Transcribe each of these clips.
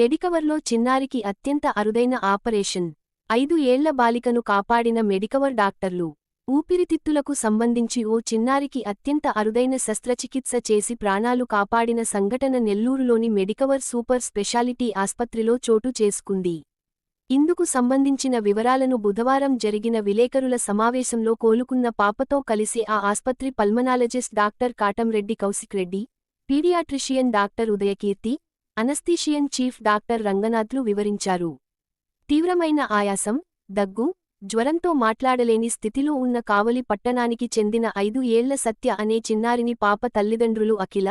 మెడికవర్లో చిన్నారికి అత్యంత అరుదైన ఆపరేషన్ 5 ఏళ్ల బాలికను కాపాడిన మెడికవర్ డాక్టర్లు ఊపిరితిత్తులకు సంబంధించి ఓ చిన్నారికి అత్యంత అరుదైన శస్త్రచికిత్స చేసి ప్రాణాలు కాపాడిన సంఘటన నెల్లూరులోని మెడికవర్ సూపర్ స్పెషాలిటీ ఆస్పత్రిలో చోటు చేసుకుంది. ఇందుకు సంబంధించిన వివరాలను బుధవారం జరిగిన విలేకరుల సమావేశంలో కోలుకున్న పాపతో కలిసి ఆ ఆస్పత్రి pulmonologist doctor Katamreddy Kaushik Reddy, paediatrician doctor Udayakeerthi, anaesthetist chief doctor రంగనాథ్లు వివరించారు. తీవ్రమైన ఆయాసం, దగ్గు, జ్వరంతో మాట్లాడలేని స్థితిలో ఉన్న కావలి పట్టణానికి చెందిన 5 ఏళ్ల సత్య అనే చిన్నారిని పాప తల్లిదండ్రులు అఖిల,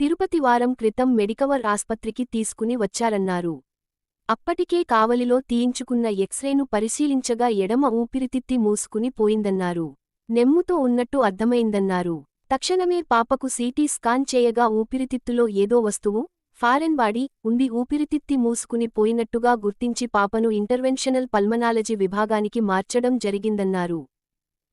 తిరుపతి వారం క్రితం మెడికవర్ ఆస్పత్రికి తీసుకుని వచ్చారన్నారు. అప్పటికే కావలిలో తీయించుకున్న ఎక్స్రేను పరిశీలించగా ఎడమ ఊపిరితిత్తి మూసుకుని పోయిందన్నారు. నెమ్ముతో ఉన్నట్టు అర్థమైందన్నారు. తక్షణమే పాపకు సిటీ స్కాన్ చేయగా ఊపిరితిత్తులో ఏదో వస్తువు, ఫారెన్ బాడీ ఉండి ఊపిరితిత్తి మూసుకుని పోయినట్టుగా గుర్తించి పాపను ఇంటర్వెన్షనల్ పల్మనాలజీ విభాగానికి మార్చడం జరిగిందన్నారు.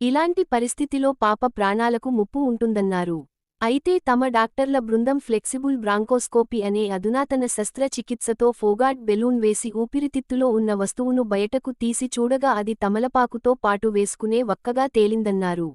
ఇలాంటి పరిస్థితిలో పాప ప్రాణాలకు ముప్పు ఉంటుందన్నారు. అయితే తమ డాక్టర్ల బృందం ఫ్లెక్సిబుల్ బ్రాంకోస్కోపీ అనే అధునాతన శస్త్రచికిత్సతో ఫోగాట్ బెలూన్ వేసి ఊపిరితిత్తులో ఉన్న వస్తువును బయటకు తీసి చూడగా అది తమలపాకుతో పాటు వేసుకునే వక్కగా తేలిందన్నారు.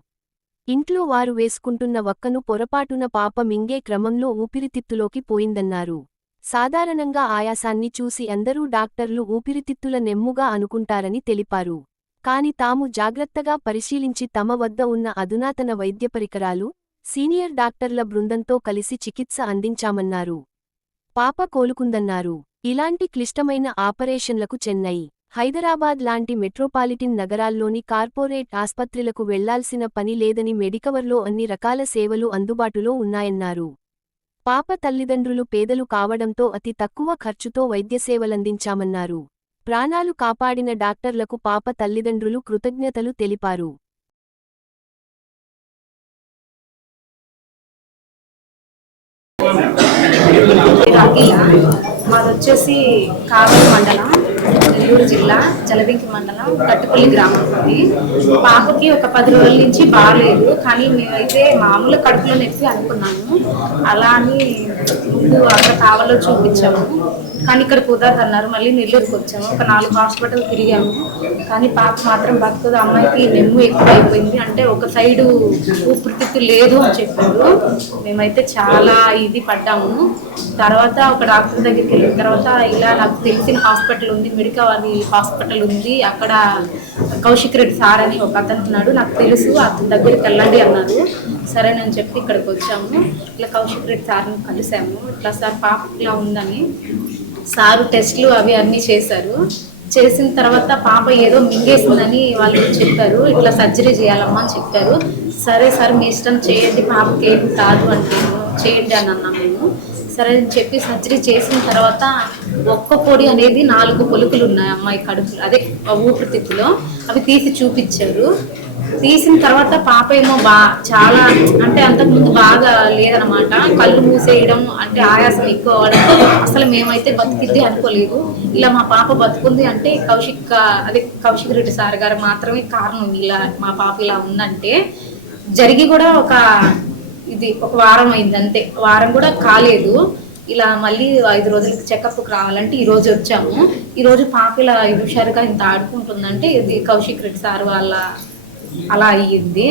ఇంట్లో వారు వేసుకుంటున్న వక్కను పొరపాటున పాప మింగే క్రమంలో ఊపిరితిత్తులోకి పోయిందన్నారు. సాధారణంగా ఆయాసాన్ని చూసి అందరూ డాక్టర్లు ఊపిరితిత్తుల నెమ్ముగా అనుకుంటారని తెలిపారు. కాని తాము జాగ్రత్తగా పరిశీలించి తమ వద్ద ఉన్న అధునాతన వైద్య పరికరాలు, సీనియర్ డాక్టర్ల బృందంతో కలిసి చికిత్స అందించామన్నారు. పాప కోలుకుందన్నారు. ఇలాంటి క్లిష్టమైన ఆపరేషన్లకు చెన్నై, హైదరాబాద్ లాంటి మెట్రోపాలిటిన్ నగరాల్లోని కార్పొరేట్ ఆస్పత్రులకు వెళ్లాల్సిన పని లేదని మెడికవర్లో అన్ని రకాల సేవలు అందుబాటులో ఉన్నాయన్నారు. పాప తల్లిదండ్రులు పేదలు కావడంతో అతి తక్కువ ఖర్చుతో వైద్యసేవలందించామన్నారు. ప్రాణాలు కాపాడిన డాక్టర్లకు పాప తల్లిదండ్రులు కృతజ్ఞతలు తెలిపారు. మాదొచ్చేసి కావలి మండలం, నెల్లూరు జిల్లా, జలదింకి మండలం, కట్టుపల్లి గ్రామం. పాపకి ఒక 10 రోజుల నుంచి బాగాలేదు. కానీ మేమైతే మామూలు కడుపులో నొప్పి అనుకున్నాము. అలా అని ముందు అక్కడ కావల్లో చూపించాము. కానీ ఇక్కడ కుదరదన్నారు. మళ్ళీ నెల్లూరుకి వచ్చాము. ఒక 4 హాస్పిటల్ తిరిగాము. కానీ పాప మాత్రం బతుకదు. అమ్మాయికి నెమ్ము ఎక్కువ అయిపోయింది, అంటే ఒక సైడు ఊపిరితిత్తు లేదు అని చెప్పారు. మేమైతే చాలా ఇది పడ్డాము. తర్వాత ఒక డాక్టర్ దగ్గరికి వెళ్ళిన తర్వాత ఇలా నాకు తెలిసిన హాస్పిటల్ ఉంది, మెడికవర్ హాస్పిటల్ ఉంది, అక్కడ కౌశిక్ రెడ్డి సార్ అని ఒక అతను ఉన్నాడు, నాకు తెలుసు, అతని దగ్గరికి వెళ్ళండి అన్నారు. సరేనని చెప్పి ఇక్కడికి వచ్చాము. ఇట్లా కౌశిక్ రెడ్డి సార్ని కలిసాము. ఇట్లా సార్ పాప ఇలా ఉందని సారు టెస్ట్లు అవి అన్నీ చేశారు. చేసిన తర్వాత పాప ఏదో మింగేసిందని వాళ్ళు చెప్పారు. ఇట్లా సర్జరీ చేయాలమ్మా అని చెప్పారు. సరే సార్ మీ ఇష్టం చేయండి, పాపకి ఏం కాదు అంటే చేయండి అని అన్నాం మేము. సరే అని చెప్పి సర్జరీ చేసిన తర్వాత ఒక్క పొడి అనేది 4 పొలుకులు ఉన్నాయి అమ్మాయి కడుపులో, అదే ఊపిరితిత్తులో. అవి తీసి చూపించారు. తీసిన తర్వాత పాప ఏమో చాలా, అంటే అంతకుముందు బాగా లేదనమాట. కళ్ళు మూసేయడం, అంటే ఆయాసం ఎక్కువ అవ్వడం. అసలు మేమైతే బతికిద్ది అనుకోలేదు. ఇలా మా పాప బతుకుంది అంటే కౌశిక్ రెడ్డి సార్ గారు మాత్రమే కారణం. ఇలా మా పాప ఇలా ఉందంటే జరిగి కూడా ఒక వారం అయింది అంతే. వారం కూడా కాలేదు. ఇలా మళ్ళీ 5 రోజులకి చెకప్కి రావాలంటే ఈరోజు వచ్చాము. ఈరోజు పాప ఇలా హుషారుగా ఇంత ఆడుకుంటుందంటే ఇది కౌశిక్ రెడ్డి సార్ వాళ్ళ అలా అయ్యింది.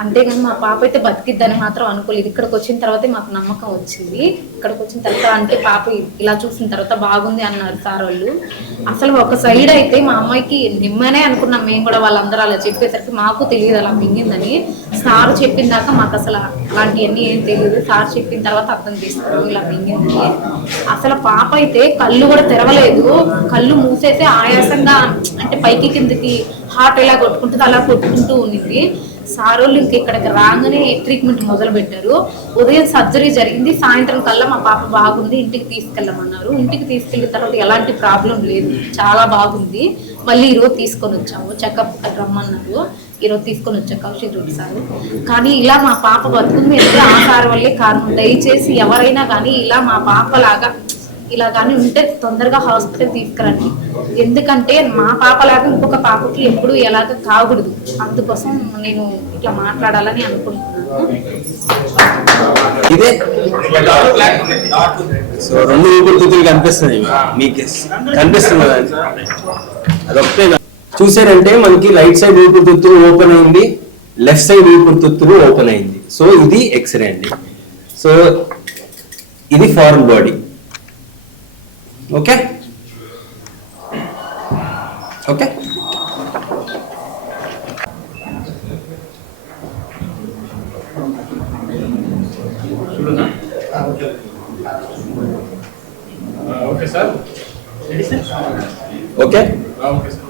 అంతేగాని మా పాప అయితే బతికిద్దని మాత్రం అనుకోలేదు. ఇక్కడికి వచ్చిన తర్వాతే మాకు నమ్మకం వచ్చింది. ఇక్కడికి వచ్చిన తర్వాత అంటే పాప ఇలా చూసిన తర్వాత బాగుంది అన్నారు సార్ వాళ్ళు. అసలు ఒక సైడ్ అయితే మా అమ్మాయికి నిమ్మనే అనుకున్నాం మేము కూడా. వాళ్ళందరూ అలా చెప్పేసరికి మాకు తెలియదు అలా మింగిందని. సార్ చెప్పిన దాకా మాకు అసలు అలాంటివన్నీ ఏం తెలియదు. సార్ చెప్పిన తర్వాత అర్థం చేస్తారు ఇలా మింగిందని. అసలు పాప అయితే కళ్ళు కూడా తెరవలేదు. కళ్ళు మూసేస్తే ఆయాసంగా, అంటే పైకి కిందకి హార్ట్ ఎలా కొట్టుకుంటుందో అలా కొట్టుకుంటూ ఉండింది. సార్ వాళ్ళు ఇంక ఇక్కడికి రాగానే ట్రీట్మెంట్ మొదలు పెట్టారు. ఉదయం సర్జరీ జరిగింది, సాయంత్రం కల్లా మా పాప బాగుంది, ఇంటికి తీసుకెళ్ళమన్నారు. ఇంటికి తీసుకెళ్ళిన తర్వాత ఎలాంటి ప్రాబ్లం లేదు, చాలా బాగుంది. మళ్ళీ ఈరోజు తీసుకొని వచ్చాము, చెకప్ రమ్మన్నారు. ఈరోజు తీసుకొని వచ్చా కౌశిక్ రెడ్డి సార్. కానీ ఇలా మా పాప బతుకుంది అంటే ఆ సార్ వల్లే కారణం. దయచేసి ఎవరైనా కానీ ఇలా మా పాపలాగా ఇలా కానీ ఉంటే తొందరగా హాస్పిటల్ తీసుకురండి. ఎందుకంటే మా పాపలాగా ఇంకొక పాపకి ఎప్పుడు ఎలాగ కాకూడదు, అందుకోసం నేను ఇట్లా మాట్లాడాలని అనుకుంటున్నాను. ఇదే సో 2 ఊపిరితిత్తులు కనిపిస్తున్నాయి మీకు, కనిపిస్తున్నది అదొకటే చూసారంటే మనకి రైట్ సైడ్ ఊపిరితిత్తులు ఓపెన్ అయింది, లెఫ్ట్ సైడ్ ఊపిరితిత్తులు ఓపెన్ అయింది. సో ఇది ఎక్స్రే అండి. సో ఇది foreign body. Okay okay okay sir, okay okay sir.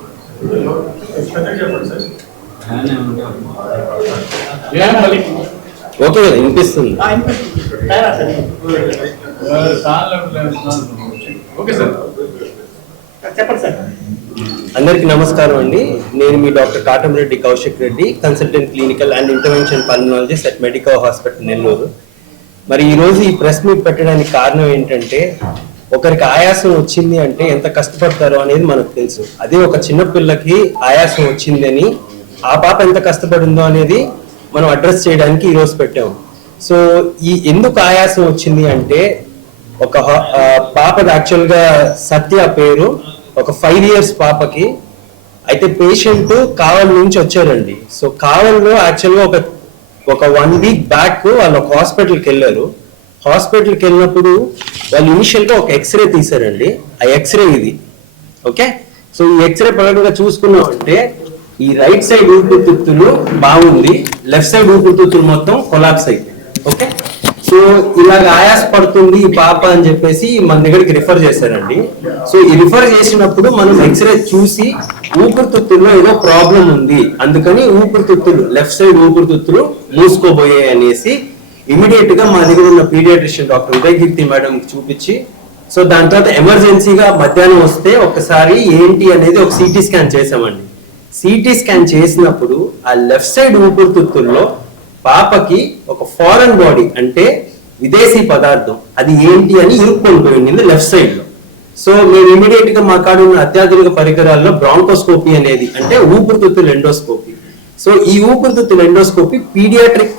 ఏం మళ్ళీ ఓకే కదా వినిపిస్తుంది. ఓకే సార్, చెప్పండి సార్. అందరికీ నమస్కారం అండి. నేను మీ doctor Katamreddy Kaushik Reddy, consultant clinical and intervention pulmonologist at medical hospital Nellore. మరి ఈరోజు ఈ ప్రెస్ మీట్ పెట్టడానికి కారణం ఏంటంటే, ఒకరికి ఆయాసం వచ్చింది అంటే ఎంత కష్టపడతారో అనేది మనకు తెలుసు. అదే ఒక చిన్న పిల్లకి ఆయాసం వచ్చిందని ఆ పాప ఎంత కష్టపడిందో అనేది మనం అడ్రస్ చేయడానికి ఈరోజు పెట్టాము. సో ఈ ఎందుకు ఆయాసం వచ్చింది అంటే, ఒక పాపది యాక్చువల్గా సత్య పేరు, ఒక 5 years పాపకి. అయితే పేషెంట్ కావల్ నుంచి వచ్చారండి. సో కావల్లో యాక్చువల్గా ఒక 1 week బ్యాక్ వాళ్ళు ఒక హాస్పిటల్కి వెళ్ళారు. హాస్పిటల్కి వెళ్ళినప్పుడు వాళ్ళు ఇనిషియల్గా ఒక ఎక్స్రే తీశారండి. ఆ ఎక్స్రే ఇది. ఓకే, సో ఈ ఎక్స్రే పరంగా చూసుకున్నాం అంటే ఈ రైట్ సైడ్ ఊపిరితిత్తులు బాగుంది, లెఫ్ట్ సైడ్ ఊపిరితిత్తులు మొత్తం కొలాప్స్ అయింది. ఓకే, సో ఇలాగ ఆయాస పడుతుంది ఈ పాప అని చెప్పేసి మన దగ్గరికి రిఫర్ చేశారండి. సో ఈ రిఫర్ చేసినప్పుడు మనం ఎక్స్రే చూసి ఊపిరితిత్తుల్లో ఏదో ప్రాబ్లం ఉంది, అందుకని ఊపిరితిత్తులు లెఫ్ట్ సైడ్ ఊపిరితిత్తులు మూసుకోబోయాయి అనేసి ఇమీడియట్ గా మా దగ్గర ఉన్న పీడియాట్రిషియన్ డాక్టర్ ఉదయకీర్తి మేడం చూపించి, సో దాని తర్వాత ఎమర్జెన్సీగా మధ్యాహ్నం వస్తే ఒకసారి ఏంటి అనేది ఒక సిటీ స్కాన్ చేసామండి. సిటీ స్కాన్ చేసినప్పుడు ఆ లెఫ్ట్ సైడ్ ఊపిరితిత్తుల్లో పాపకి ఒక ఫారెన్ బాడీ అంటే విదేశీ పదార్థం అది ఏంటి అని ఇరుక్కొని పోయింది లెఫ్ట్ సైడ్ లో. సో మేము ఇమీడియట్ గా మా కాడ ఉన్న అత్యాధునిక పరికరాల్లో బ్రాంకోస్కోపీ అనేది అంటే ఊపిరితిత్తుల ఎండోస్కోపీ. సో ఈ ఊపిరితిత్తుల ఎండోస్కోపీ పీడియాట్రిక్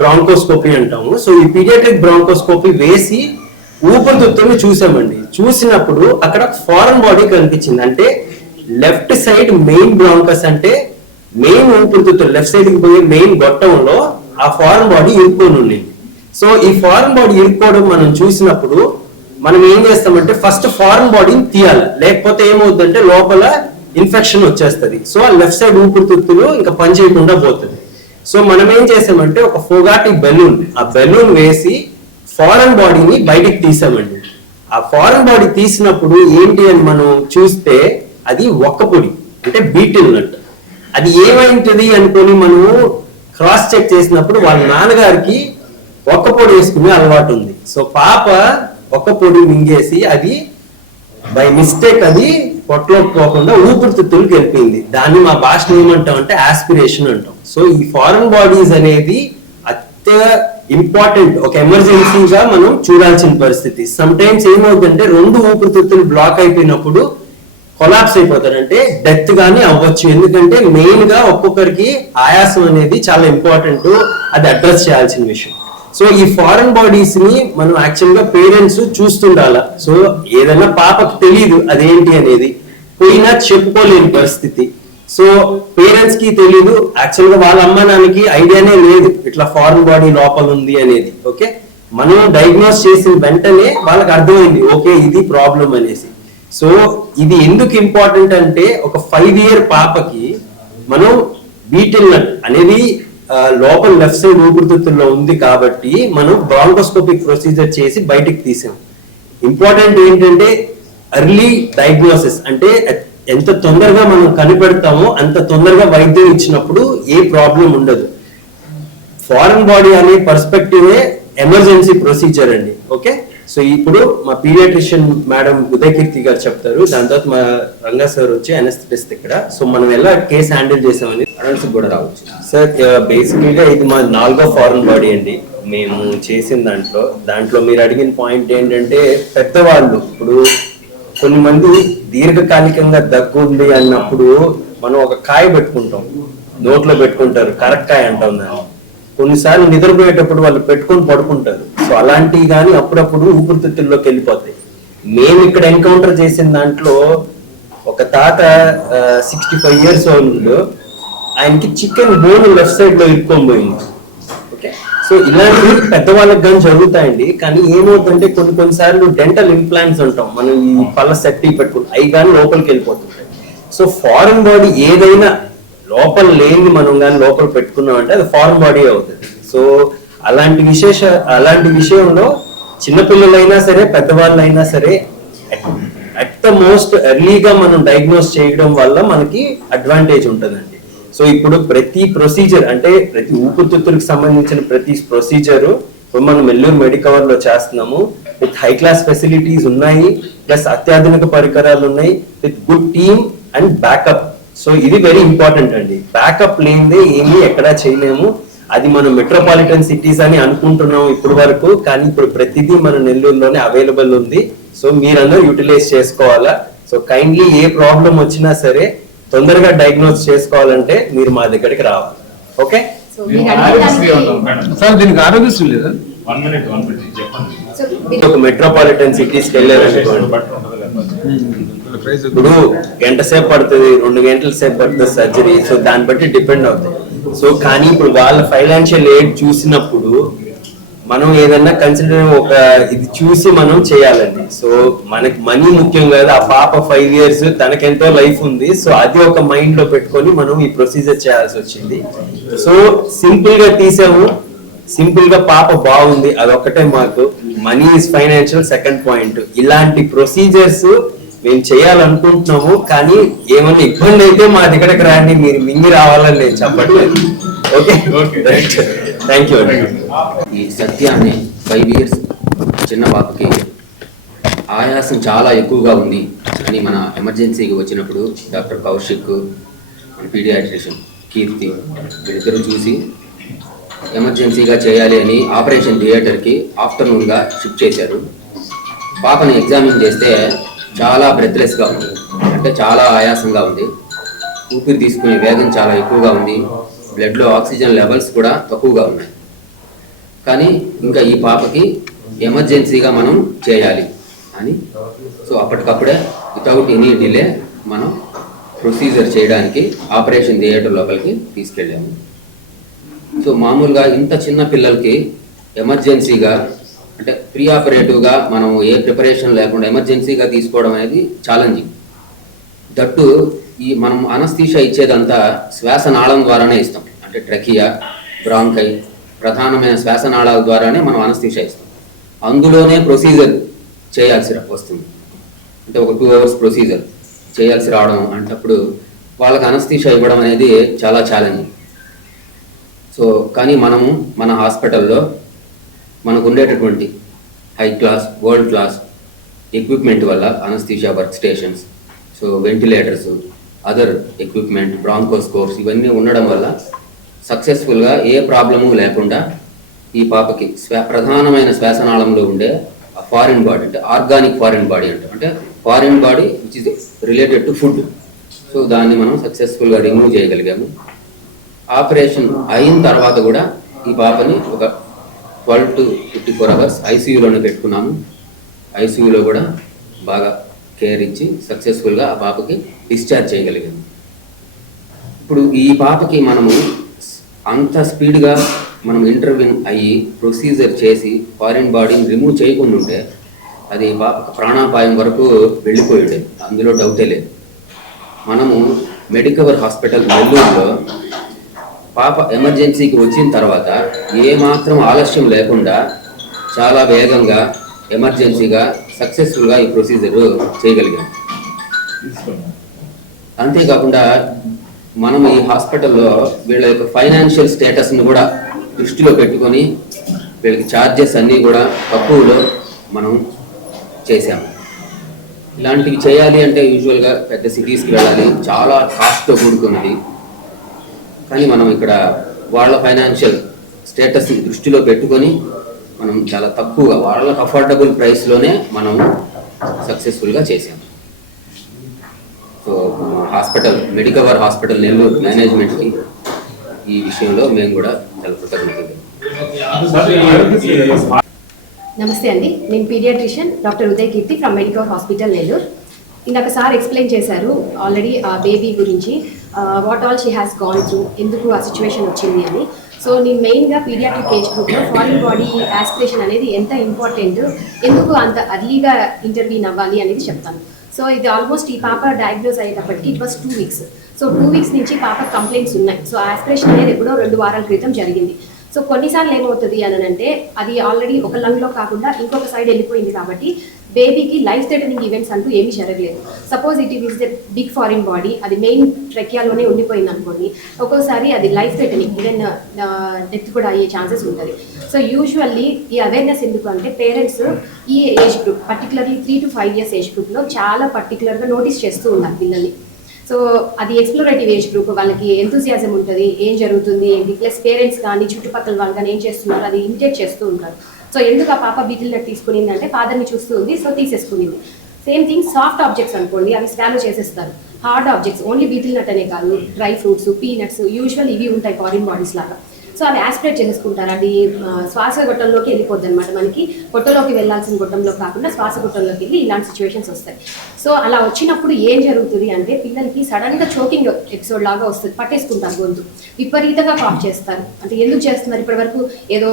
బ్రాంకోస్కోపీ అంటాము. సో ఈ పీడియాట్రిక్ బ్రాంకోస్కోపీ వేసి ఊపిరితిత్తుల్ని చూసామండి. చూసినప్పుడు అక్కడ ఫారెన్ బాడీ కనిపించింది. అంటే లెఫ్ట్ సైడ్ మెయిన్ బ్రాంకస్ అంటే మెయిన్ ఊపిరితిత్తులు లెఫ్ట్ సైడ్ కి పోయే మెయిన్ గొట్టంలో ఆ ఫారెన్ బాడీ ఇరుక్కొని ఉండింది. సో ఈ ఫారెన్ బాడీ ఇరుక్కోవడం మనం చూసినప్పుడు మనం ఏం చేస్తామంటే ఫస్ట్ ఫారెన్ బాడీని తీయాలి, లేకపోతే ఏమవుతుందంటే లోపల ఇన్ఫెక్షన్ వచ్చేస్తుంది. సో ఆ లెఫ్ట్ సైడ్ ఊపిరితిత్తులు ఇంకా పని చేయకుండా పోతుంది. సో మనం ఏం చేసామంటే ఒక ఫోగాటి బెలూన్, ఆ బెలూన్ వేసి ఫారెన్ బాడీని బయటికి తీసామండి. ఆ ఫారెన్ బాడీ తీసినప్పుడు ఏంటి అని మనం చూస్తే అది ఒక్కపొడి అంటే బీటిల్ నట్. అది ఏమైంటది అనుకొని మనము క్రాస్ చెక్ చేసినప్పుడు వాళ్ళ నాన్నగారికి ఒక్క పొడి వేసుకునే అలవాటు ఉంది. సో పాప ఒక్క పొడి మింగేసి అది బై మిస్టేక్ అది పొట్టలోకి పోకుండా ఊపిరితిత్తులకు వెళ్ళిపోయింది. దాన్ని మా భాషలో ఏమంటాం అంటే ఆస్పిరేషన్ అంటాం. సో ఈ ఫారెన్ బాడీస్ అనేది అత్య ఇంపార్టెంట్, ఒక ఎమర్జెన్సీగా మనం చూడాల్సిన పరిస్థితి. సమ్ టైమ్స్ ఏమవుతుందంటే 2 ఊపిరితిత్తులు బ్లాక్ అయిపోయినప్పుడు కొలాప్స్ అయిపోతారంటే డెత్ గానీ అవ్వచ్చు. ఎందుకంటే మెయిన్ గా ఒక్కొక్కరికి ఆయాసం అనేది చాలా ఇంపార్టెంట్, అది అడ్రస్ చేయాల్సిన విషయం. సో ఈ ఫారెన్ బాడీస్ ని మనం యాక్చువల్ గా పేరెంట్స్ చూస్తుండాల. సో ఏదైనా పాపకు తెలియదు అదేంటి అనేది, పోయినా చెప్పుకోలేని పరిస్థితి. సో పేరెంట్స్ కి తెలియదు, యాక్చువల్ గా వాళ్ళ అమ్మ నాన్నకి ఐడియానే లేదు ఇట్లా ఫారెన్ బాడీ లోపల ఉంది అనేది. ఓకే, మనం డయాగ్నోస్ చేసిన వెంటనే వాళ్ళకి అర్థమైంది ఓకే ఇది ప్రాబ్లం అనేసి. సో ఇది ఎందుకు ఇంపార్టెంట్ అంటే ఒక 5 year పాపకి మనం బీటిల్ నట్ అనేది లోపల లెఫ్ట్ సైడ్ ఊపిరితిత్తుల్లో ఉంది కాబట్టి మనం బ్రాంకోస్కోపిక్ ప్రొసీజర్ చేసి బయటికి తీసాం. ఇంపార్టెంట్ ఏంటంటే ఎర్లీ డయాగ్నోసిస్, అంటే ఎంత తొందరగా మనం కనిపెడతామో అంత తొందరగా వైద్యం ఇచ్చినప్పుడు ఏ ప్రాబ్లం ఉండదు. ఫారెన్ బాడీ అనే పర్స్పెక్టివే ఎమర్జెన్సీ ప్రొసీజర్ అండి. ఓకే, సో ఇప్పుడు మా పీడియాట్రిషియన్ మేడం ఉదయకీర్తి గారు చెప్తారు, దాని తర్వాత మా రంగా సార్ వచ్చి అనస్థెటిస్ట్ ఇక్కడ. సో మనం ఎలా కేసు హ్యాండిల్ చేసామని అడల్ట్స్ కూడా రావచ్చు. సార్ బేసికల్ గా ఇది మా 4వ ఫారెన్ బాడీ అండి. మేము చేసిన దాంట్లో మీరు అడిగిన పాయింట్ ఏంటంటే పెద్దవాళ్ళు ఇప్పుడు కొన్ని మంది దీర్ఘకాలికంగా దగ్గు ఉంది అన్నప్పుడు మనం ఒక కాయ పెట్టుకుంటాం, నోట్లో పెట్టుకుంటారు, కరక్కాయ అంటాం దాన్ని. కొన్నిసార్లు నిద్రపోయేటప్పుడు వాళ్ళు పెట్టుకొని పడుకుంటారు. సో అలాంటివి కానీ అప్పుడప్పుడు ఊపిరితిత్తుల్లోకి వెళ్ళిపోతాయి. మేము ఇక్కడ ఎన్కౌంటర్ చేసిన దాంట్లో ఒక తాత 65 years old, ఆయనకి చికెన్ బోన్ లెఫ్ట్ సైడ్ లో ఇరుక్కొని పోయింది. ఓకే, సో ఇలాంటివి పెద్దవాళ్ళకి కానీ జరుగుతాయండి. కానీ ఏమవుతుందంటే కొన్నిసార్లు డెంటల్ ఇంప్లాంట్స్ ఉంటాం, మనం ఈ పళ్ళ సెట్టి పెట్టుకుంటాం, అవి కానీ లోపలికి వెళ్ళిపోతుంటాయి. సో ఫారెన్ బాడీ ఏదైనా లోపల లేని మనం కానీ లోపల పెట్టుకున్నాం అంటే అది ఫారెన్ బాడీ అవుతుంది. సో అలాంటి విషయంలో చిన్నపిల్లలైనా సరే పెద్దవాళ్ళైనా సరే అట్ ద మోస్ట్ ఎర్లీగా మనం డయాగ్నోస్ చేయడం వల్ల మనకి అడ్వాంటేజ్ ఉంటుందండి. సో ఇప్పుడు ప్రతి ప్రొసీజర్ అంటే ప్రతి ఊపిరితిత్తులకు సంబంధించిన ప్రతి ప్రొసీజర్ ఇప్పుడు మనం నెల్లూరు మెడికవర్ లో చేస్తున్నాము. విత్ హై క్లాస్ ఫెసిలిటీస్ ఉన్నాయి, ప్లస్ అత్యాధునిక పరికరాలు ఉన్నాయి, with good team and backup. So ఇది వెరీ ఇంపార్టెంట్ అండి. బ్యాకప్ లేనిదే ఏమీ ఎక్కడా చేయలేము. అది మనం మెట్రోపాలిటన్ సిటీస్ అని అనుకుంటున్నాం ఇప్పుడు వరకు, కానీ ఇప్పుడు ప్రతిదీ మన నెల్లూరులోనే అవైలబుల్ ఉంది. సో మీరందరూ యూటిలైజ్ చేసుకోవాలా. సో కైండ్లీ ఏ ప్రాబ్లం వచ్చినా సరే తొందరగా డయాగ్నోస్ చేసుకోవాలంటే మీరు మా దగ్గరికి రావాలి. ఓకే సో మీరు అడగడానికి మేడం సార్ దీనికి ఆరోగ్యశ్రీ లేదా? 1 minute చెప్పండి. సో మీరు ఒక మెట్రోపాలిటన్ సిటీస్కి వెళ్ళారనుకోండి, బట్టర్ ఉంటుంది లేకపోతే ప్రైస్ ఇప్పుడు గంట సేపు పడుతుంది, 2 గంటల సేపు పడుతుంది సర్జరీ. సో దాన్ని బట్టి డిపెండ్ అవుతుంది. సో కానీ ఇప్పుడు వాళ్ళ ఫైనాన్షియల్ ఎయిడ్ చూసినప్పుడు మనం ఏదన్నా కన్సిడర్ ఇది చూసి మనం చేయాలండి. సో మనకి మనీ ముఖ్యం కాదు. ఆ పాప 5 years తనకెంతో లైఫ్ ఉంది. సో అది ఒక మైండ్ లో పెట్టుకొని మనం ఈ ప్రొసీజర్ చేయాల్సి వచ్చింది. సో సింపుల్ గా తీసాము, సింపుల్ గా పాప బాగుంది, అదొక్కటే మాకు. Money is financial second point. ఇలాంటి ప్రొసీజర్స్ మేము చేయాలనుకుంటున్నాము. కానీ ఏమన్నా ఇబ్బంది అయితే మా దగ్గరకు రండి, మీరు మింగి రావాలని నేను చెప్పట్లేదు. ఓకే, థ్యాంక్ యూ అండి. ఈ సత్య అనే 5 years చిన్న పాపకి ఆయాసం చాలా ఎక్కువగా ఉంది అని మన ఎమర్జెన్సీకి వచ్చినప్పుడు డాక్టర్ కౌశిక్, మన పీడియాట్రిషియన్ కీర్తి వీళ్ళిద్దరూ చూసి ఎమర్జెన్సీగా చేయాలి అని ఆపరేషన్ థియేటర్కి ఆఫ్టర్నూన్గా షిఫ్ట్ చేశారు. పాపని ఎగ్జామిన్ చేస్తే చాలా బ్రెత్లెస్గా ఉంది, అంటే చాలా ఆయాసంగా ఉంది, ఊపిరి తీసుకునే వేగం చాలా ఎక్కువగా ఉంది, బ్లడ్లో ఆక్సిజన్ లెవెల్స్ కూడా తక్కువగా ఉన్నాయి. కానీ ఇంకా ఈ పాపకి ఎమర్జెన్సీగా మనం చేయాలి అని సో అప్పటికప్పుడే వితౌట్ ఎనీ డిలే మనం ప్రొసీజర్ చేయడానికి ఆపరేషన్ థియేటర్ లోపలికి తీసుకెళ్ళాము. సో మామూలుగా ఇంత చిన్న పిల్లలకి ఎమర్జెన్సీగా అంటే ప్రీ ఆపరేటివ్గా మనం ఏ ప్రిపరేషన్ లేకుండా ఎమర్జెన్సీగా తీసుకోవడం అనేది ఛాలెంజింగ్. దట్టు ఈ మనం అనస్థీషియా ఇచ్చేదంతా శ్వాసనాళం ద్వారానే ఇస్తాం, అంటే ట్రకియా, బ్రాంకై, ప్రధానమైన శ్వాసనాళాల ద్వారానే మనం అనస్థీషియా ఇస్తాం. అందులోనే ప్రొసీజర్ చేయాల్సి వస్తుంది, అంటే ఒక 2 hours ప్రొసీజర్ చేయాల్సి రావడం అంటప్పుడు వాళ్ళకి అనస్థీషియా ఇవ్వడం అనేది చాలా ఛాలెంజింగ్. సో కానీ మనము మన హాస్పిటల్లో మనకు ఉండేటటువంటి high class world class equipment వల్ల anaesthesia work stations, so ventilators, other equipment, bronchoscopes ఇవన్నీ ఉండడం వల్ల సక్సెస్ఫుల్గా ఏ ప్రాబ్లము లేకుండా ఈ పాపకి ప్రధానమైన శ్వాసనాళంలో ఉండే ఫారిన్ బాడీ, అంటే ఆర్గానిక్ ఫారిన్ బాడీ అంటే foreign body which is related to food, so దాన్ని మనం సక్సెస్ఫుల్గా రిమూవ్ చేయగలిగాము. ఆపరేషన్ అయిన తర్వాత కూడా ఈ పాపని ఒక 12 to 54 hours ఐసీయూలోనే పెట్టుకున్నాము. ఐసీయూలో కూడా బాగా కేర్ ఇచ్చి సక్సెస్ఫుల్గా ఆ పాపకి డిశ్చార్జ్ చేయగలిగాము. ఇప్పుడు ఈ పాపకి మనము అంత స్పీడ్గా మనం ఇంటర్వ్యూన్ అయ్యి ప్రొసీజర్ చేసి ఫారిన్ బాడీని రిమూవ్ చేయకుండా ఉంటే అది పాప ప్రాణాపాయం వరకు వెళ్ళిపోయి ఉండేది, అందులో డౌటే లేదు. మనము మెడికవర్ హాస్పిటల్ నెల్లూరులో పాప ఎమర్జెన్సీకి వచ్చిన తర్వాత ఏమాత్రం ఆలస్యం లేకుండా చాలా వేగంగా ఎమర్జెన్సీగా సక్సెస్ఫుల్గా ఈ ప్రొసీజర్ చేయగలిగాం. అంతేకాకుండా మనం ఈ హాస్పిటల్లో వీళ్ళ యొక్క ఫైనాన్షియల్ స్టేటస్ని కూడా దృష్టిలో పెట్టుకొని వీళ్ళకి ఛార్జెస్ అన్నీ కూడా తక్కువలో మనం చేసాము. ఇలాంటివి చేయాలి అంటే యూజువల్గా పెద్ద సిటీస్కి వెళ్ళాలి, చాలా కాస్ట్తో కూడుకున్నది. కానీ మనం ఇక్కడ వాళ్ళ ఫైనాన్షియల్ స్టేటస్ని దృష్టిలో పెట్టుకొని మనం చాలా తక్కువగా వాళ్ళకి అఫోర్డబుల్ ప్రైస్లోనే మనం సక్సెస్ఫుల్గా చేసాం. So hospital Medicover hospital Nellore మేనేజ్మెంట్కి ఈ విషయంలో మేము కూడా చాలా కృతజ్ఞతలు. నమస్తే అండి, నేను pediatrician doctor Uday Keerthi from medical hospital Nellore. ఇందాక సార్ ఎక్స్ప్లెయిన్ చేశారు ఆల్రెడీ ఆ బేబీ గురించి, what all she has gone through, ఎందుకు ఆ సిచ్యువేషన్ వచ్చింది అని. సో నేను మెయిన్గా పీడియాట్రిక్ ఏజ్ గ్రూప్లో ఫారిన్ బాడీ యాస్పిరేషన్ అనేది ఎంత ఇంపార్టెంట్, ఎందుకు అంత అర్లీగా ఇంటర్వ్యూన్ అవ్వాలి అనేది చెప్తాను. సో ఇది ఆల్మోస్ట్ ఈ పాప డయాగ్నోస్ అయ్యేటప్పటికి it was 2 weeks. So 2 weeks నుంచి పాప కంప్లైంట్స్ ఉన్నాయి. సో యాస్పిరేషన్ అనేది ఎప్పుడో 2 వారాల క్రితం జరిగింది. సో కొన్నిసార్లు ఏమవుతుంది అని అంటే అది ఆల్రెడీ ఒక లంగ్లో కాకుండా ఇంకొక సైడ్ వెళ్ళిపోయింది కాబట్టి బేబీకి లైఫ్ థ్రెటనింగ్ ఈవెంట్స్ అంటూ ఏమీ జరగలేదు. Suppose it is the big foreign body, అది మెయిన్ ట్రెకియాలోనే ఉండిపోయింది అనుకోండి, ఒక్కోసారి అది లైఫ్ థ్రెటనింగ్ ఈవెన్ డెత్ కూడా అయ్యే ఛాన్సెస్ ఉంటుంది. సో యూజువల్లీ ఈ అవేర్నెస్ ఎందుకు అంటే పేరెంట్స్ ఈ age group particularly 3 to 5 years age గ్రూప్లో చాలా పర్టికులర్గా నోటీస్ చేస్తూ ఉన్నారు పిల్లల్ని. సో అది ఎక్స్ప్లోరేటివ్ ఏజ్ గ్రూప్, వాళ్ళకి ఎంతూజియాజం ఉంటుంది, ఏం జరుగుతుంది ఏంటి, ప్లస్ పేరెంట్స్ కానీ చుట్టుపక్కల వాళ్ళు కానీ ఏం చేస్తున్నారు అది ఇమిటేట్ చేస్తూ ఉంటారు. సో ఎందుకు ఆ పాప బీటిల్ నట్ తీసుకునింది అంటే ఫాదర్ని చూస్తూ ఉంది, సో తీసేసుకునింది. సేమ్ థింగ్ సాఫ్ట్ ఆబ్జెక్ట్స్ అనుకోండి, అవి స్వాలో చేసేస్తారు. Hard objects only betel nut అనే కాదు, డ్రై ఫ్రూట్స్, పీనట్స్ యూజువల్ ఇవి ఉంటాయి ఫారిన్ బాడీస్ లాగా. సో అవి యాస్పిరేట్ చేసుకుంటారు, అది శ్వాస గొట్టంలోకి వెళ్ళిపోద్ది అనమాట. మనకి పొట్టలోకి వెళ్ళాల్సిన గొట్టంలో కాకుండా శ్వాస గొట్టంలోకి వెళ్ళి ఇలాంటి సిచ్యువేషన్స్ వస్తాయి. సో అలా వచ్చినప్పుడు ఏం జరుగుతుంది అంటే పిల్లలకి సడన్గా చోకింగ్ ఎపిసోడ్ లాగా వస్తుంది, పట్టేసుకుంటారు గొంతు, విపరీతంగా కాఫ్ చేస్తారు. అంటే ఎందుకు చేస్తున్నారు, ఇప్పటి వరకు ఏదో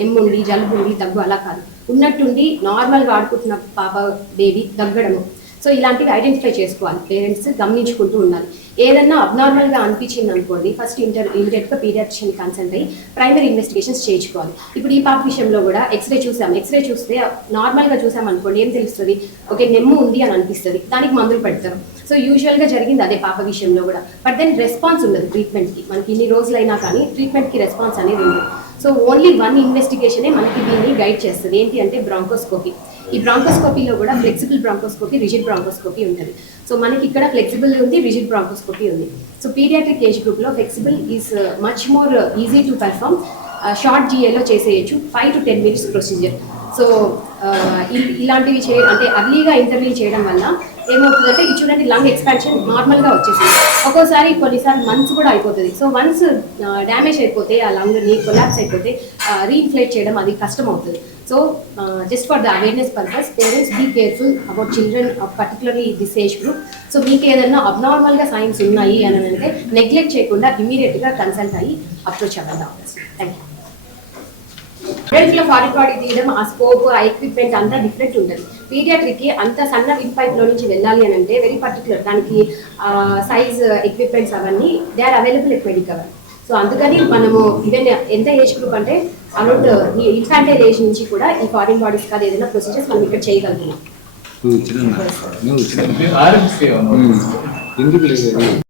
నెమ్ముండి జలుబు ఉండి దగ్గు అలా కాదు, ఉన్నట్టుండి నార్మల్గా ఆడుకుంటున్న పాప బేబీ దగ్గడము. సో ఇలాంటివి ఐడెంటిఫై చేసుకోవాలి, పేరెంట్స్ గమనించుకుంటూ ఉండాలి. ఏదన్నా అబ్నార్మల్గా అనిపించింది అనుకోండి, ఫస్ట్ ఇమీడియట్గా పీడియాట్రిషియన్ కన్సల్ట్ అయ్యి ప్రైమరీ ఇన్వెస్టిగేషన్స్ చేయించుకోవాలి. ఇప్పుడు ఈ పాప విషయంలో కూడా ఎక్స్రే చూసాం, ఎక్స్రే చూస్తే నార్మల్గా చూసామనుకోండి ఏం తెలుస్తుంది, ఓకే నెమ్ము ఉంది అని అనిపిస్తుంది, దానికి మందులు పెడతారు. సో యూజువల్గా జరిగింది అదే పాప విషయంలో కూడా. బట్ దెన్ రెస్పాన్స్ ఉండదు ట్రీట్మెంట్కి, మనకి ఇన్ని రోజులైనా కానీ ట్రీట్మెంట్కి రెస్పాన్స్ అనేది ఉంది. సో ఓన్లీ 1 ఇన్వెస్టిగేషనే మనకి దీన్ని గైడ్ చేస్తుంది, ఏంటి అంటే బ్రాంకోస్కోపీ. ఈ బ్రాంకోస్కోపీలో కూడా ఫ్లెక్సిబుల్ బ్రాంకోస్కోపీ, రిజిడ్ బ్రాంకోస్కోపీ ఉంటుంది. సో మనకి ఇక్కడ ఫ్లెక్సిబుల్ ఉంది, రిజిడ్ బ్రాంకోస్కోపీ ఉంది. సో పీడియాట్రిక్ ఏజ్ గ్రూప్లో flexible is much more easy to perform, short జిఏలో చేసేయచ్చు, 5 to 10 minutes ప్రొసీజర్. సో ఇలాంటివి అంటే అర్లీగా ఇంటర్వ్యూ చేయడం వల్ల ఏమవుతుందంటే ఇది చూడండి లంగ్ ఎక్స్పాన్షన్ నార్మల్గా వచ్చేసింది, ఒక్కోసారి కొన్నిసార్లు మంత్స్ కూడా అయిపోతుంది. సో వన్స్ డ్యామేజ్ అయిపోతే ఆ లంగ్ని కొలాప్స్ అయిపోతే రీఇన్ఫ్లేట్ చేయడం అది కష్టం అవుతుంది. So just for the awareness purpose parents be careful about children particularly this age group. So మీకు ఏదైనా అబ్నార్మల్గా సైన్స్ ఉన్నాయి అని అంటే నెగ్లెక్ట్ చేయకుండా ఇమీడియట్గా కన్సల్ట్ అయ్యి అప్రోచ్ అవ్వాలి. Thank you. అడల్ట్లో ఫారిన్ బాడీ తీయడం, ఆ స్కోప్, ఆ ఎక్విప్మెంట్ అంతా డిఫరెంట్ ఉంటుంది. పీడియాట్రిక్కి అంత సన్న విన్ పైప్లో నుంచి వెళ్ళాలి అని అంటే వెరీ పర్టికులర్, దానికి సైజ్, ఎక్విప్మెంట్స్ అవన్నీ they are available at Medicover. So అందుకని మనము ఈవెన్ ఎంత ఏజ్ గ్రూప్ అంటే అరౌండ్ ఇన్ఫాంటైల్ ఏజ్ నుంచి కూడా ఈ ఫారిన్ బాడీస్ కాదు ఏదైనా ప్రొసీజర్స్ మనం ఇక్కడ చేయగలుగుతున్నాం.